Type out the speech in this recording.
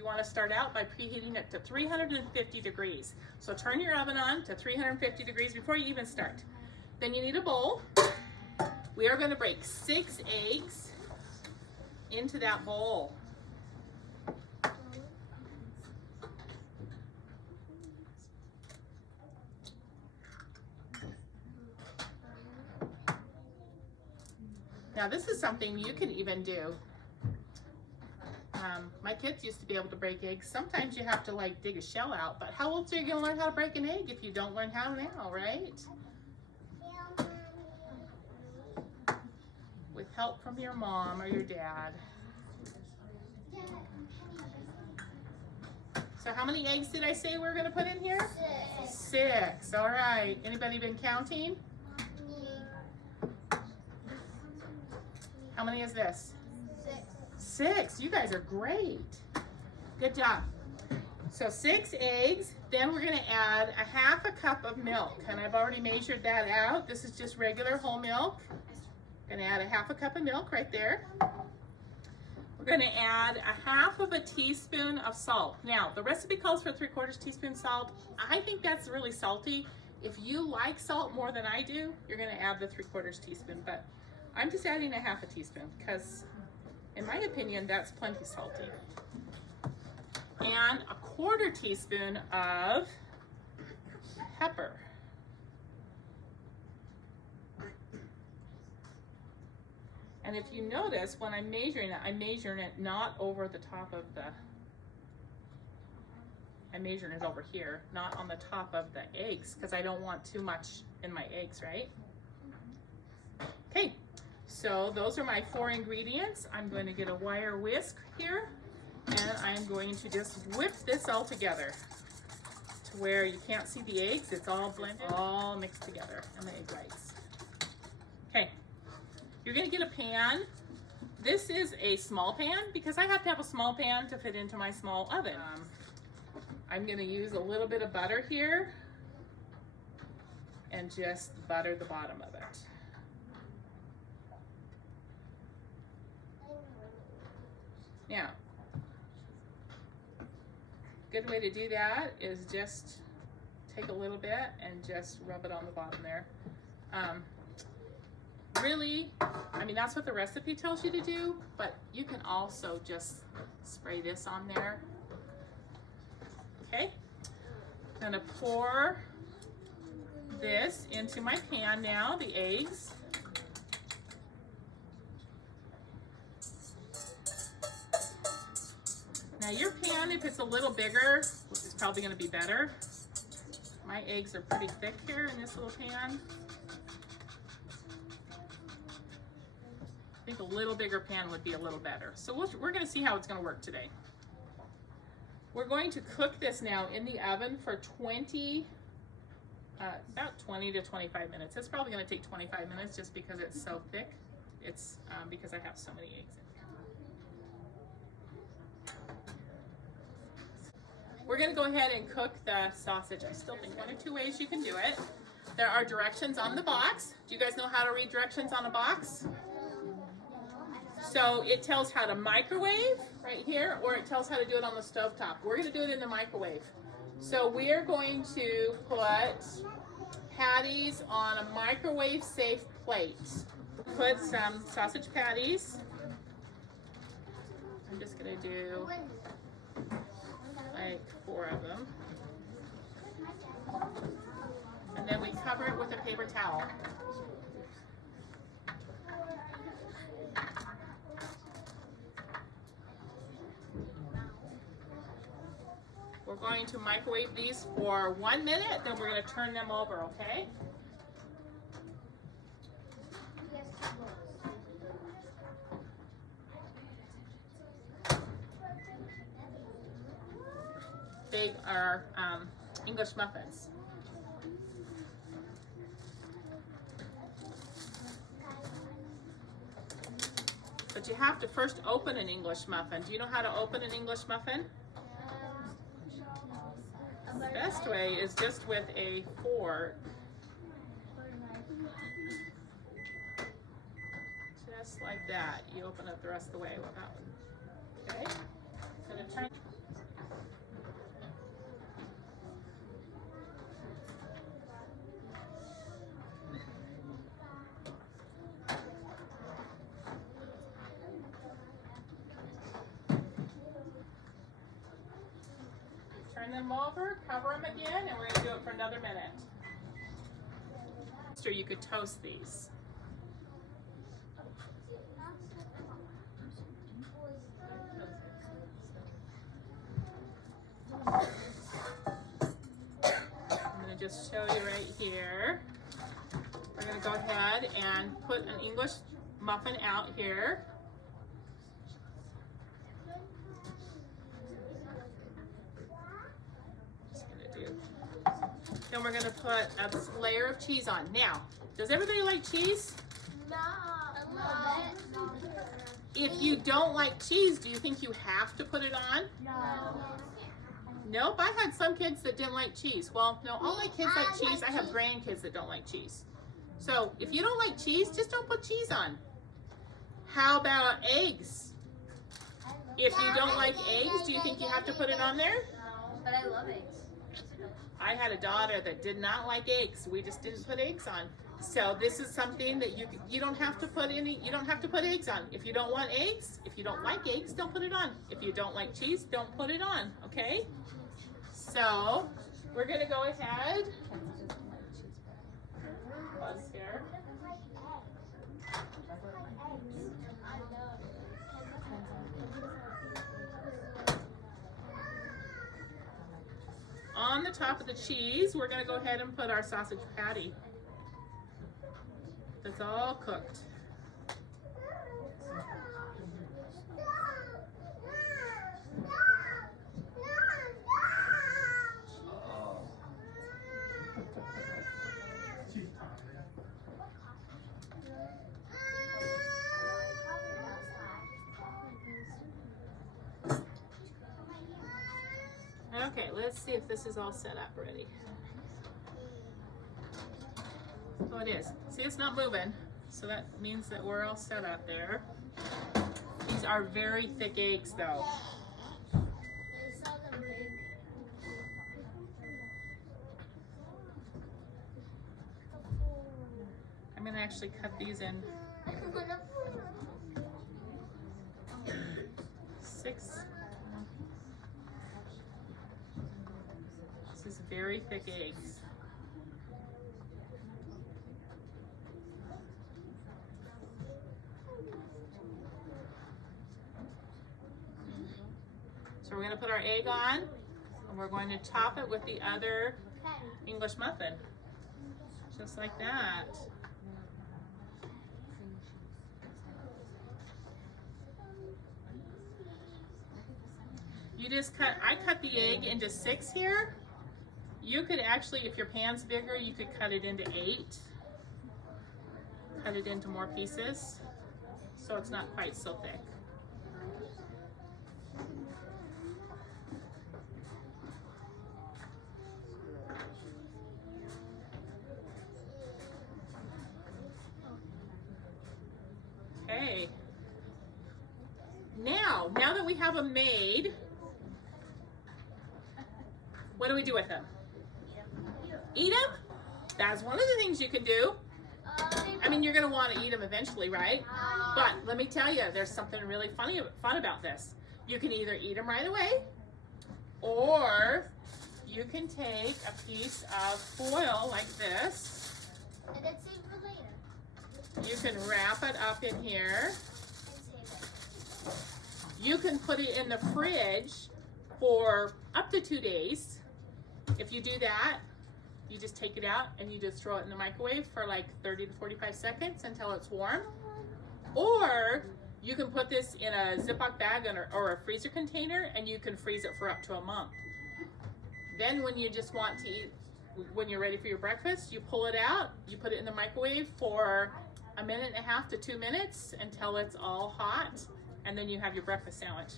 you want to start out by preheating it to 350 degrees. So turn your oven on to 350 degrees before you even start. Then you need a bowl. We are going to break 6 eggs into that bowl. Now this is something you can even do. My kids used to be able to break eggs. Sometimes you have to like dig a shell out, but how else are you going to learn how to break an egg if you don't learn how now, right? With help from your mom or your dad. So how many eggs did I say we're going to put in here? 6. All right. Anybody been counting? How many is this? 6. You guys are great. Good job. So 6 eggs. Then we're going to add a 1/2 cup of milk. And I've already measured that out. This is just regular whole milk. Going to add a 1/2 cup of milk right there. We're going to add a 1/2 teaspoon of salt. Now, the recipe calls for 3/4 teaspoon salt. I think that's really salty. If you like salt more than I do, you're going to add the 3/4 teaspoon. But I'm just adding a 1/2 teaspoon because, in my opinion, that's plenty salty. And a 1/4 teaspoon of pepper. And if you notice, when I'm measuring it not over the top of the, I'm measuring it over here, not on the top of the eggs, because I don't want too much in my eggs, right? Okay, so those are my 4 ingredients. I'm going to get a wire whisk here, and I'm going to just whip this all together to where you can't see the eggs. It's all blended, all mixed together, and the egg whites. Okay. You're going to get a pan. This is a small pan because I have to have a small pan to fit into my small oven. I'm going to use a little bit of butter here and just butter the bottom of it. Now, good way to do that is just take a little bit and just rub it on the bottom there. Really, I mean, that's what the recipe tells you to do, but you can also just spray this on there. Okay, I'm gonna pour this into my pan now, the eggs. Now your pan, if it's a little bigger, is probably gonna be better. My eggs are pretty thick here in this little pan. I think a little bigger pan would be a little better. So we're going to see how it's going to work today. We're going to cook this now in the oven for about 20 to 25 minutes. It's probably going to take 25 minutes just because it's so thick. It's because I have so many eggs in here. We're going to go ahead and cook the sausage. I still think 1 or 2 ways you can do it. There are directions on the box. Do you guys know how to read directions on a box? So it tells how to microwave right here, or it tells how to do it on the stovetop. We're going to do it in the microwave. So we're going to put patties on a microwave safe plate. Put some sausage patties. I'm just going to do like 4 of them. And then we cover it with a paper towel. We're going to microwave these for 1 minute, then we're going to turn them over, okay? They are English muffins. But you have to first open an English muffin. Do you know how to open an English muffin? The best way is just with a fork. Just like that. You open it the rest of the way with that one. Okay? them over, cover them again, and we're going to do it for another minute. Or you could toast these. I'm going to just show you right here. We're going to go ahead and put an English muffin out here. Then we're going to put a layer of cheese on. Now, does everybody like cheese? No. If you don't like cheese, do you think you have to put it on? No. Nope, I had some kids that didn't like cheese. Well, no, all my kids like cheese. I have grandkids that don't like cheese. So if you don't like cheese, just don't put cheese on. How about eggs? If you don't like eggs, do you think you have to put it on there? No, but I love eggs. I had a daughter that did not like eggs. We just didn't put eggs on. So this is something that you don't have to put eggs on. If you don't want eggs, if you don't like eggs, don't put it on. If you don't like cheese, don't put it on, okay? So we're gonna go ahead. Buzz here. On the top of the cheese, we're going to go ahead and put our sausage patty. That's all cooked. Okay, let's see if this is all set up ready. Oh, it is. See, it's not moving, so that means that we're all set up there. These are very thick eggs, though. I'm going to actually cut these in 6. This is very thick eggs. So we're going to put our egg on, and we're going to top it with the other English muffin. Just like that. You just I cut the egg into 6 here. You could actually, if your pan's bigger, you could cut it into 8. Cut it into more pieces, so it's not quite so thick. Okay. Now that we have them made, what do we do with them? Eat them? That's one of the things you can do. I mean, you're going to want to eat them eventually, right? But let me tell you, there's something really fun about this. You can either eat them right away, or you can take a piece of foil like this. And then save for later. You can wrap it up in here. And save it. You can put it in the fridge for up to 2 days. If you do that, you just take it out and you just throw it in the microwave for like 30 to 45 seconds until it's warm. Or you can put this in a Ziploc bag or a freezer container, and you can freeze it for up to a month. Then when you just want to eat, when you're ready for your breakfast, you pull it out, you put it in the microwave for 1.5 to 2 minutes until it's all hot, and then you have your breakfast sandwich.